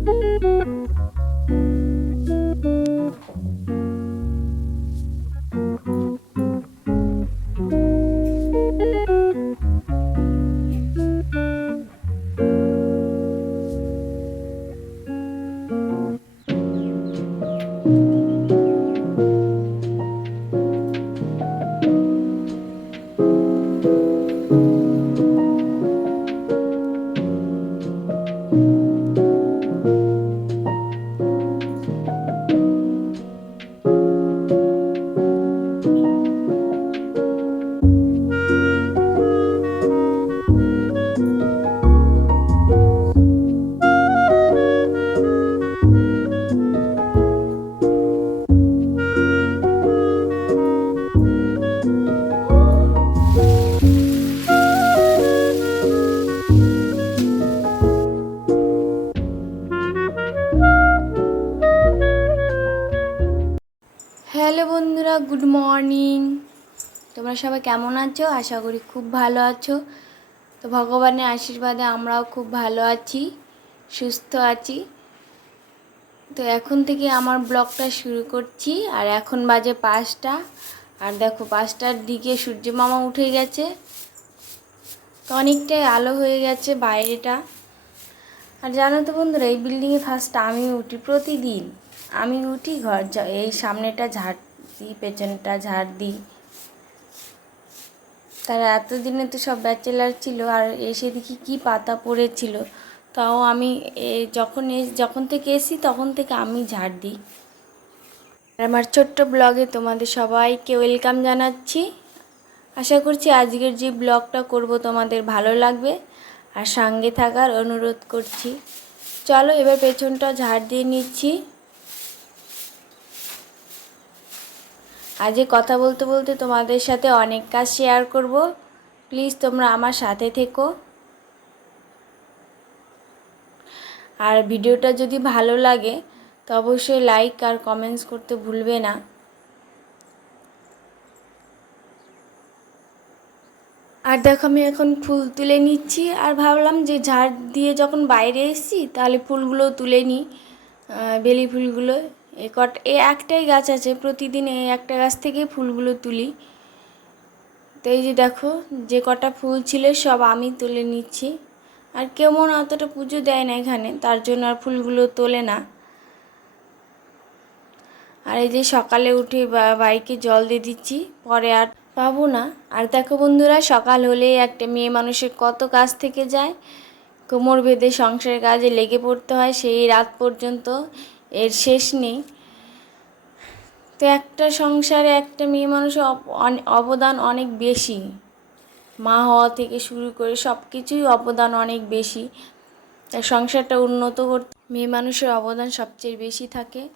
Música সবাই কেমন আছো? আশা করি খুব ভালো আছো। তো ভগবানের আশীর্বাদে আমরাও খুব ভালো আছি, সুস্থ আছি। তো এখন থেকে আমার ব্লগটা শুরু করছি, আর এখন বাজে পাঁচটা। আর দেখো, পাঁচটার দিকে সূর্য মামা উঠে গেছে। তো অনেকটাই আলো হয়ে গেছে বাইরেটা। আর জানো তো বন্ধুরা, এই বিল্ডিংয়ে ফার্স্ট আমি উঠি প্রতিদিন। আমি উঠি ঘর এই সামনেটা ঝাড় দিই, পেছনটা ঝাড় দিই। তারা এতদিনে তো সব ব্যাচেলার ছিল আর এসে দেখি কি পাতা পড়েছিল। তাও আমি যখন যখন থেকে এসি তখন থেকে আমি ঝাড় দিই। আমার ছোট্ট ব্লগে তোমাদের সবাইকে ওয়েলকাম জানাচ্ছি। আশা করছি আজকের যে ব্লগটা করব তোমাদের ভালো লাগবে। আর সঙ্গে থাকার অনুরোধ করছি। চলো এবার পেছনটা ঝাড় দিয়ে নিচ্ছি। আজকে কথা বলতে বলতে তোমাদের সাথে অনেক কাজ শেয়ার করব। প্লিজ তোমরা আমার সাথে থেকো। আর ভিডিওটা যদি ভালো লাগে, তো অবশ্যই লাইক আর কমেন্টস করতে ভুলবে না। আর দেখো আমি এখন ফুল তুলে নিচ্ছি, আর ভাবলাম যে ঝাড় দিয়ে যখন বাইরে এসেছি, তাহলে ফুলগুলো তুলে নিই বেলি ফুলগুলো। এ কট এ একটাই গাছ আছে, প্রতিদিন এই একটা গাছ থেকেই ফুলগুলো তুলি। তো এই যে দেখো, যে কটা ফুল ছিল সব আমি তুলে নিচ্ছি। আর কেউ মনে অতটা পুজো দেয় না এখানে, তার জন্য আর ফুলগুলো তোলে না। আর এই যে সকালে উঠে বাইকে জল দিয়ে দিচ্ছি, পরে আর পাবো না। আর দেখো বন্ধুরা, সকাল হলেই একটা মেয়ে মানুষের কত কাজ থেকে যায়। কোমর বেঁধে সংসারের কাজে লেগে পড়তে হয়, সেই রাত পর্যন্ত এর শেষ নেই। তো একটা সংসারে একটা মেয়ে মানুষের অব- অবদান অনেক বেশি। মা হওয়া থেকে শুরু করে সব কিছুই অবদান অনেক বেশি। সংসারটা উন্নত করতে মেয়ে মানুষের অবদান সবচেয়ে বেশি থাকে।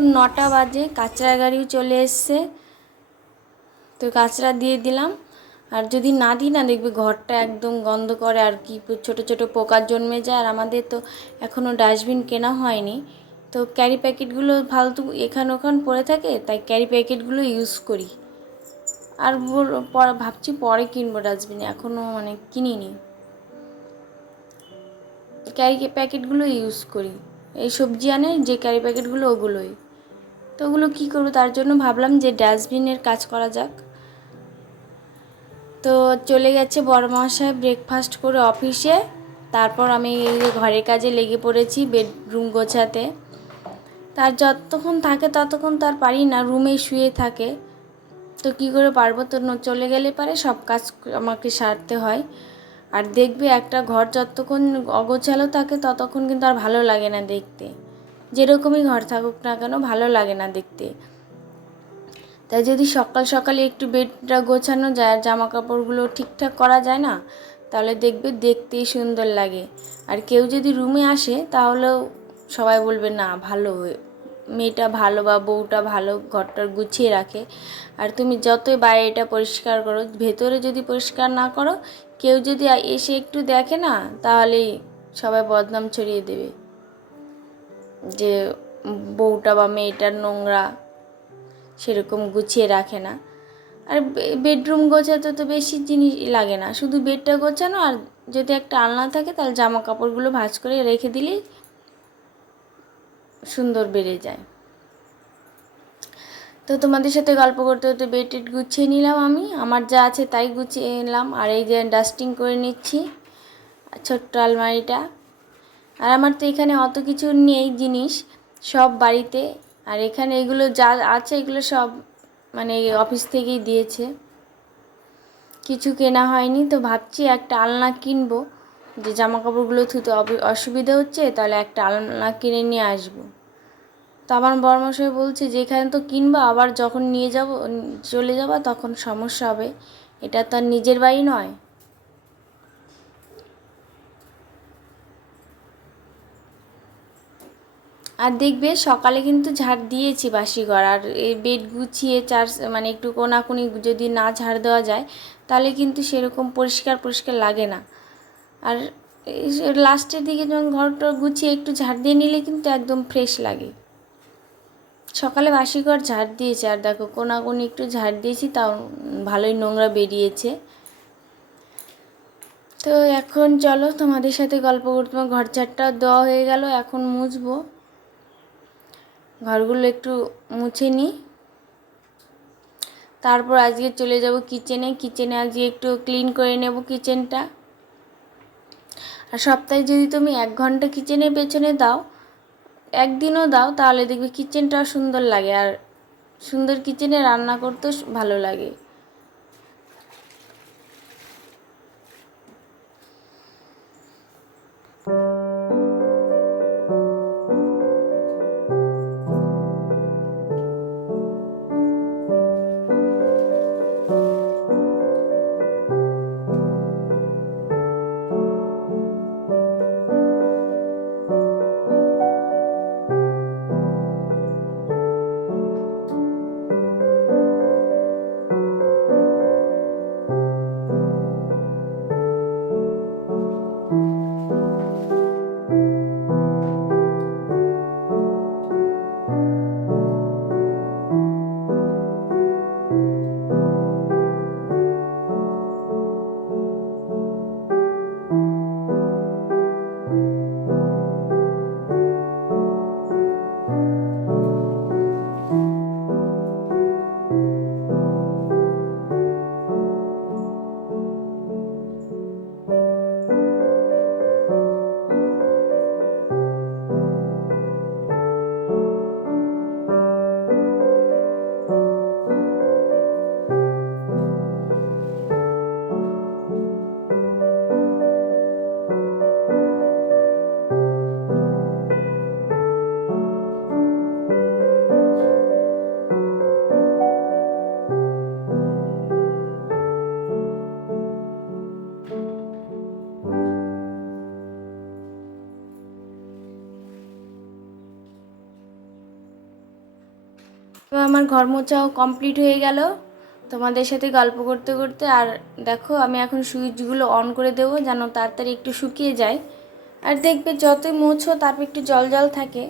এখন নটা বাজে, কাঁচরা গাড়িও চলে এসছে। তো কাঁচরা দিয়ে দিলাম। আর যদি না দিই না, দেখবে ঘরটা একদম গন্ধ করে আর কি, ছোট ছোট পোকা জন্মে যায়। আর আমাদের তো এখনও ডাস্টবিন কেনা হয়নি। তো ক্যারি প্যাকেটগুলো ফালতু এখান ওখান পড়ে থাকে, তাই ক্যারি প্যাকেটগুলো ইউজ করি। আর ভাবছি পরে কিনবো ডাস্টবিন, এখনও মানে কিনিনি। ক্যারি প্যাকেটগুলো ইউজ করি। এই সবজি আনে, যে ক্যারি প্যাকেটগুলো ওগুলোই। তো ওগুলো কী করব? তার জন্য ভাবলাম যে ডাস্টবিনের কাজ করা যাক। তো চলে গেছে বড় মশাই ব্রেকফাস্ট করে অফিসে তারপর আমি ঘরের কাজে লেগে পড়েছি বেডরুম গোছাতে। তার যতক্ষণ থাকে ততক্ষণ তার পারি না রুমে শুয়ে থাকে। তো কী করে পারব? তো চলে গেলে পারে সব কাজ আমাকে সারতে হয়। আর দেখবে একটা ঘর যতক্ষণ অগোছালো থাকে ততক্ষণ কিন্তু আর ভালো লাগে না দেখতে। যেরকমই ঘর থাকুক না কেন ভালো লাগে না দেখতে। তাই যদি সকাল সকালে একটু বেডটা গোছানো যায় আর জামা কাপড়গুলো ঠিকঠাক করা যায় না, তাহলে দেখবে দেখতেই সুন্দর লাগে। আর কেউ যদি রুমে আসে, তাহলেও সবাই বলবে, না, ভালো মেয়েটা ভালো বা বউটা ভালো, ঘরটার গুছিয়ে রাখে। আর তুমি যতই বাইরেটা পরিষ্কার করো, ভেতরে যদি পরিষ্কার না করো, কেউ যদি এসে একটু দেখে না, তাহলেই সবাই বদনাম ছড়িয়ে দেবে। যে বউটা বা মেয়েটার নোংরা সেরকম গুছিয়ে রাখে না। আর বেডরুম গোছাতে তো বেশি জিনিস লাগে না। শুধু বেডটা গোছানো আর যদি একটা আলনা থাকে তাহলে জামা কাপড়গুলো ভাঁজ করে রেখে দিলেই সুন্দর বেড়ে যায়। তো তোমাদের সাথে গল্প করতে করতে বেড টেড গুছিয়ে নিলাম আমি। আমার যা আছে তাই গুছিয়ে নিলাম আর এই যে ডাস্টিং করে নিচ্ছি ছোট্ট আলমারিটা। আর আমার তো এখানে অত কিছু নেই জিনিস, সব বাড়িতে। আর এখানে এগুলো যা আছে এগুলো সব মানে অফিস থেকেই দিয়েছে। কিছু কেনা হয়নি, তো ভাবছি একটা আলনা কিনবো। যে জামা কাপড়গুলো অবি- অসুবিধা হচ্ছে, তাহলে একটা আলনা কিনে নিয়ে আসব। তো আমার বড়মশাই বলছে যে, এখানে তো কিনবা, আবার যখন নিয়ে যাব, চলে যাবা, তখন সমস্যা হবে। এটা তো আর নিজের বাড়ি নয়। আর দেখবে সকালে কিন্তু ঝাড় দিয়েছি বাসি ঘর, আর বেড গুছিয়ে চার মানে একটু কোনাকুনি যদি না ঝাড় দেওয়া যায়, তাহলে কিন্তু সেরকম পরিষ্কার পরিষ্কার লাগে না। আর লাস্টের দিকে যখন ঘরটা গুছিয়ে একটু ঝাড় দিয়ে নিলে কিন্তু একদম ফ্রেশ লাগে। সকালে বাসি ঘর ঝাড় দিয়েছে, আর দেখো কোনাকুনি একটু ঝাড় দিয়েছি, তাও ভালোই নোংরা বেরিয়েছে। তো এখন চলো তোমাদের সাথে গল্প করতে আমার ঘর ঝাড়টা দেওয়া হয়ে গেল, এখন মুছবো। ঘরগুলো একটু মুছে নিই তারপর আজকে চলে যাব কিচেনে কিচেনে আজকে একটু ক্লিন করে নেব কিচেনটা আর সপ্তাহে যদি তুমি এক ঘণ্টা কিচেনের পেছনে দাও, একদিনও দাও, তাহলে দেখবে কিচেনটাও সুন্দর লাগে। আর সুন্দর কিচেনে রান্না করতেও ভালো লাগে। আমার ঘর মোছাও কমপ্লিট হয়ে গেল। তোমাদের সাথে গল্প করতে করতে আর দেখো, আমি এখন সুইচগুলো অন করে দেবো যেন তাড়াতাড়ি একটু শুকিয়ে যায়। আর দেখবে যতই মোছো, তারপর একটু জল জল থাকে।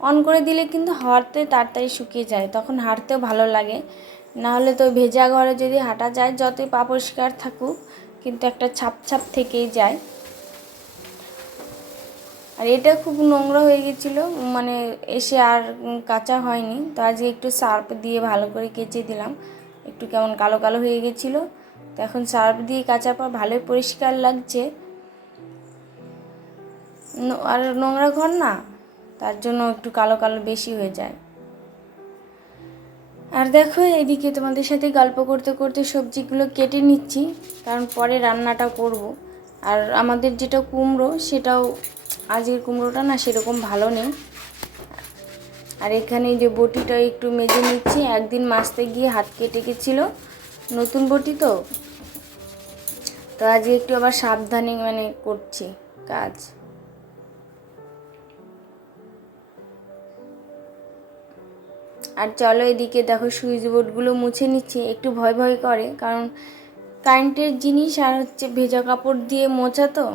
অন করে দিলে কিন্তু হাঁটতে তাড়াতাড়ি শুকিয়ে যায়, তখন হাঁটতেও ভালো লাগে। না হলে তো ভেজা ঘরে যদি হাঁটা যায়, যতই পা পরিষ্কার থাকুক, কিন্তু একটা ছাপ ছাপ থেকেই যায়। আর এটা খুব নোংরা হয়ে গেছিল মানে এসে আর কাঁচা হয়নি। তো আজকে একটু সার্ফ দিয়ে ভালো করে কেচে দিলাম। একটু কেমন কালো কালো হয়ে গেছিল। তো এখন সার্ফ দিয়ে কাচার পর ভালোই পরিষ্কার লাগছে। আর নোংরা ঘর না, তার জন্য একটু কালো কালো বেশি হয়ে যায়। আর দেখো, এদিকে তোমাদের সাথে গল্প করতে করতে সবজিগুলো কেটে নিচ্ছি, কারণ পরে রান্নাটা করব। আর আমাদের যেটা কুমড়ো, সেটাও আজকের কুমড়োটা না সেরকম ভালো নেই। আর এখানে যে বটিটা একটু মেজে নিচ্ছি, একদিন মাছতে গিয়ে হাত কেটে গেছিল। নতুন বটি তো? তো আজকে একটু আবার সাবধানে মানে করছি কাজ। আর চলো এদিকে দেখো সুইচ বোর্ডগুলো মুছে নিচ্ছি, একটু ভয় ভয় করে, কারণ কারেন্টের জিনিস আর হচ্ছে ভেজা কাপড় দিয়ে মোছা তো।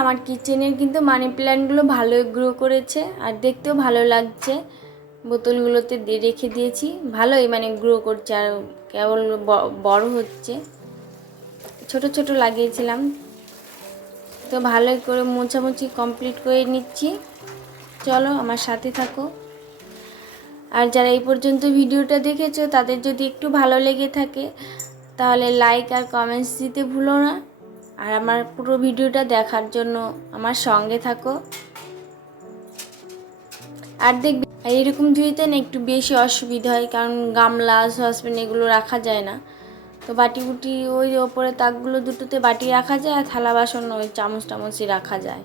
আমার কিচেনের কিন্তু মানি প্ল্যান্টগুলো ভালোই গ্রো করেছে, আর দেখতেও ভালো লাগছে। বোতলগুলোতে রেখে দিয়েছি। ভালোই মানে গ্রো করছে, আর কেবল বড় হচ্ছে। ছোট ছোট লাগিয়েছিলাম। তো ভালোই করে মোছামুছি কমপ্লিট করে নিচ্ছি। চলো আমার সাথে থাকো। আর যারা এই পর্যন্ত ভিডিওটা দেখেছ, তাদের যদি একটু ভালো লেগে থাকে, তাহলে লাইক আর কমেন্টস দিতে ভুলো না। আর আমার পুরো ভিডিওটা দেখার জন্য আমার সঙ্গে থাকো। আর দেখবে, আর এরকম ঝুড়িতে না একটু বেশি অসুবিধা হয়, কারণ গামলা, সসপ্যান এগুলো রাখা যায় না। তো বাটি বুটি ওই ওপরে তাকগুলো দুটোতে বাটি রাখা যায়, আর থালা বাসন ওই চামচ টামচই রাখা যায়।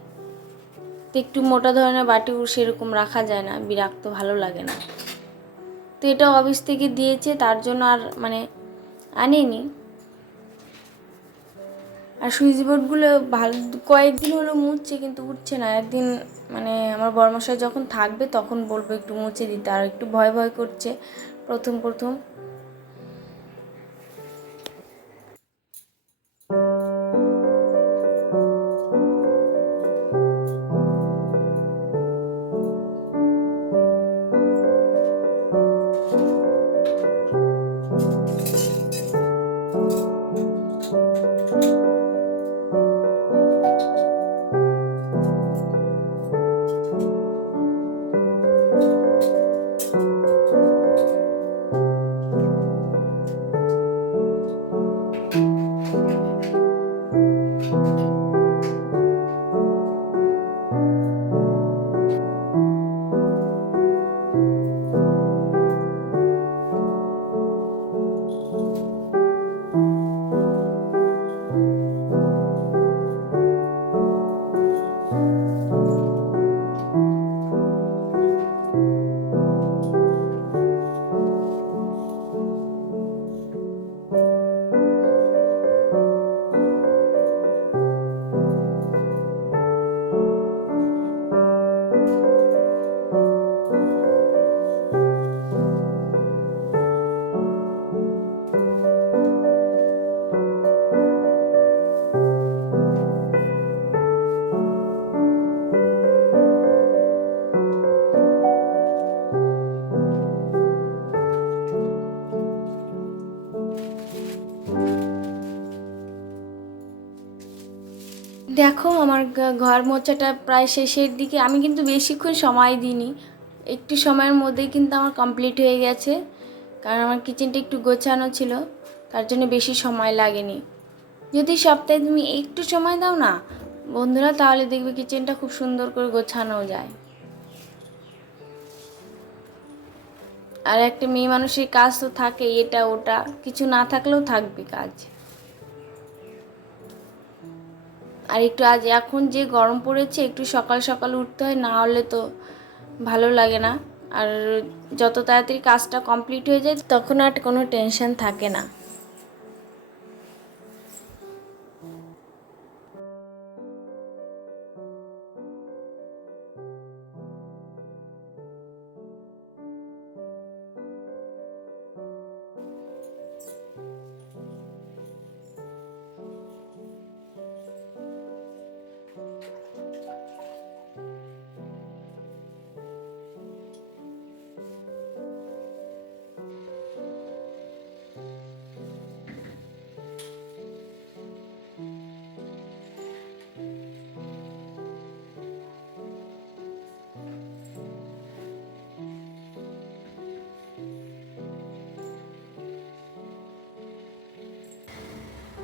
তো একটু মোটা ধরনের বাটি সেরকম রাখা যায় না, বিরাক্ত ভালো লাগে না। তো এটা অফিস থেকে দিয়েছে, তার জন্য আর মানে আনিনি আর সুইচ বোর্ডগুলো ভালো, কয়েকদিন হলো মুছছে কিন্তু উঠছে না। একদিন মানে আমার বর্মশাই যখন থাকবে তখন বলব একটু মুছে দিতে, আর একটু ভয় ভয় করছে প্রথম প্রথম। ঘর মোছাটা প্রায় শেষের দিকে। আমি কিন্তু বেশিক্ষণ সময় দিইনি। একটু সময়ের মধ্যেই কিন্তু আমার কমপ্লিট হয়ে গেছে। কারণ আমার কিচেনটা একটু গোছানো ছিল, তার জন্য বেশি সময় লাগেনি। যদি সপ্তাহে তুমি একটু সময় দাও না, বন্ধুরা, তাহলে দেখবে কিচেনটা খুব সুন্দর করে গোছানো যায়। আর একটা মেয়ে মানুষের কাজ তো থাকে, এটা, ওটা, কিছু না থাকলেও থাকবে কাজ। আর একটু আজ এখন যে গরম পড়েছে, একটু সকাল সকাল উঠতে হয়, না হলে তো ভালো লাগে না। আর যত তাড়াতাড়ি কাজটা কমপ্লিট হয়ে যায়, তখন আর কোনো টেনশন থাকে না।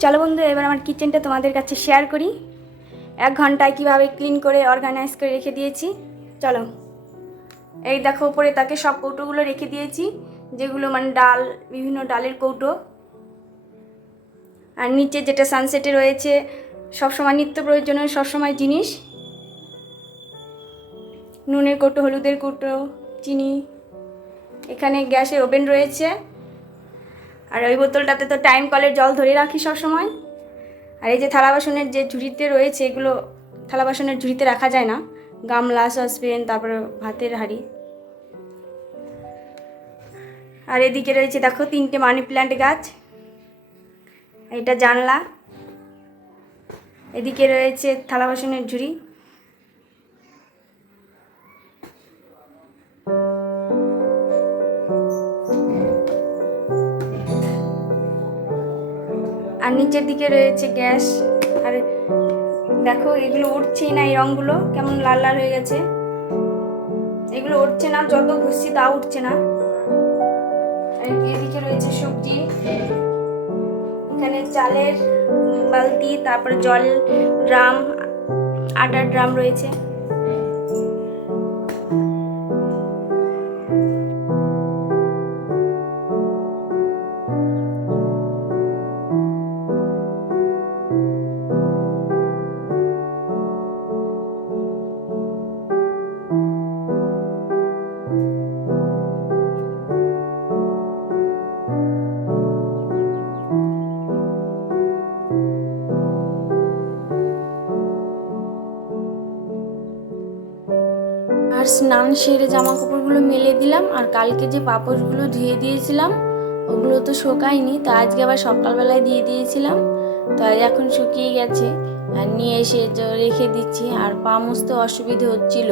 চলো বন্ধু, এবার আমার কিচেনটা তোমাদের কাছে শেয়ার করি। এক ঘন্টায় কীভাবে ক্লিন করে অর্গানাইজ করে রেখে দিয়েছি। চলো। এই দেখো, উপরে তাকে সব কৌটোগুলো রেখে দিয়েছি, যেগুলো মানে ডাল, বিভিন্ন ডালের কৌটো। আর নিচে যেটা সানসেটে রয়েছে, সবসময় নিত্য প্রয়োজনীয় সবসময় জিনিস। নুনের কৌটো, হলুদের কৌটো, চিনি। এখানে গ্যাসের ওভেন রয়েছে। আর ওই বোতলটাতে তো টাইম কলের জল ধরে রাখি সবসময় আর এই যে থালা বাসনের যে ঝুড়িতে রয়েছে, এগুলো থালা বাসনের ঝুড়িতে রাখা যায় না। গামলা সসপেন তারপরে ভাতের হাঁড়ি। আর এদিকে রয়েছে দেখো তিনটে মানি প্ল্যান্ট গাছ। এটা জানলা। এদিকে রয়েছে থালা বাসনের ঝুড়ি। আর নিচের দিকে রয়েছে গ্যাস। আর দেখো, এগুলো উঠছেই না এই রঙগুলো। কেমন লাল লাল হয়ে গেছে। এগুলো উঠছে না, যত ঘুষছি তা উঠছে না। আর এদিকে রয়েছে সবজি। এখানে চালের বালতি, তারপরে জল, ড্রাম, আটার ড্রাম রয়েছে। কালকে যে পাপড়গুলো ধুয়ে দিয়েছিলাম, ওগুলো তো শোকায়নি, তা আজকে আবার সকালবেলায় দিয়ে দিয়েছিলাম। তো এখন শুকিয়ে গেছে, আর নিয়ে এসে রেখে দিচ্ছি, আর পা মুছতে অসুবিধে হচ্ছিল।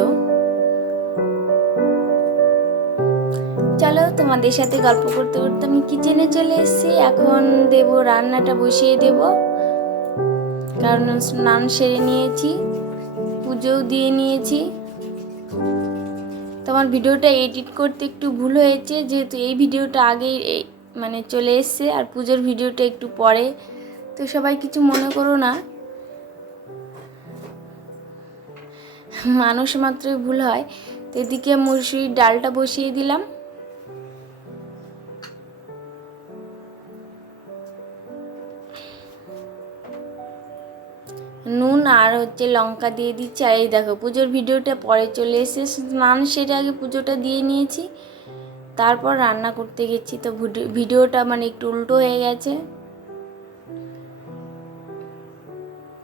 চলো তোমাদের সাথে গল্প করতে করতে আমি কিচেনে চলে এসেছি, এখন দেব রান্নাটা বসিয়ে দেব। কারণ স্নান সেরে নিয়েছি, পুজোও দিয়ে নিয়েছি। তোমার ভিডিওটা এডিট করতে একটু ভুল হয়েছে, যেহেতু এই ভিডিওটা আগেই মানে চলে এসছে আর পুজোর ভিডিওটা একটু পরে। তো সবাই কিছু মনে করো না। মানুষ মাত্রই ভুল হয়। তো এদিকে মুসুরির ডালটা বসিয়ে দিলাম। নুন আর হচ্ছে লঙ্কা দিয়ে দিচ্ছি। আর এই দেখো, পুজোর ভিডিওটা পরে চলে এসে স্নান সেরে আগে পুজোটা দিয়ে নিয়েছি। তারপর রান্না করতে গেছি। তো ভিডি- ভিডিওটা মানে একটু উল্টো হয়ে গেছে।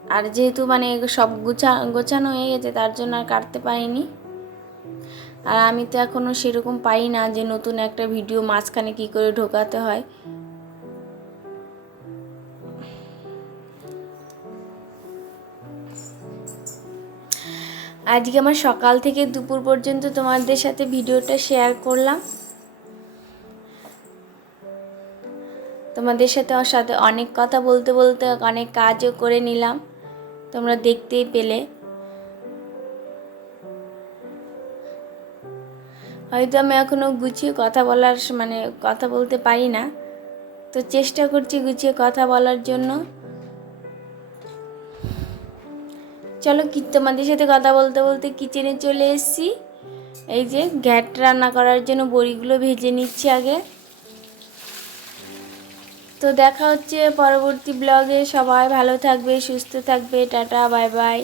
আর যেহেতু মানে সব গুছা গোছানো হয়ে গেছে, তার জন্য আর কাটতে পারিনি। আর আমি তো এখনও সেরকম পারি না যে নতুন একটা ভিডিও মাঝখানে কী করে ঢোকাতে হয়। আজকে আমার সকাল থেকে দুপুর পর্যন্ত তোমাদের সাথে ভিডিওটা শেয়ার করলাম। তোমাদের সাথে ওর সাথে অনেক কথা বলতে বলতে অনেক কাজও করে নিলাম। তোমরা দেখতেই পেলে। হয়তো আমি এখনও গুছিয়ে কথা বলার মানে কথা বলতে পারি না। তো চেষ্টা করছি গুছিয়ে কথা বলার জন্য। চলো কি সাথে কথা বলতে বলতে কিচেনে চলে এসেছি। এই যে ঘ্যাট রান্না করার জন্য বড়িগুলো ভেজে নিচ্ছি আগে। তো দেখা হচ্ছে পরবর্তী ব্লগে। সবাই ভালো থাকবে, সুস্থ থাকবে, টাটা, বাই বাই।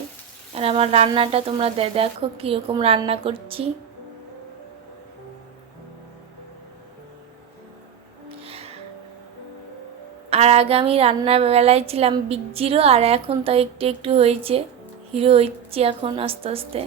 আর আমার রান্নাটা তোমরা দেখো কীরকম রান্না করছি। আর আগামী রান্নার বেলায় ছিলাম বিগ জিরো, আর এখন তো একটু একটু হয়েছে। হিরো হচ্ছে এখন আস্তে আস্তে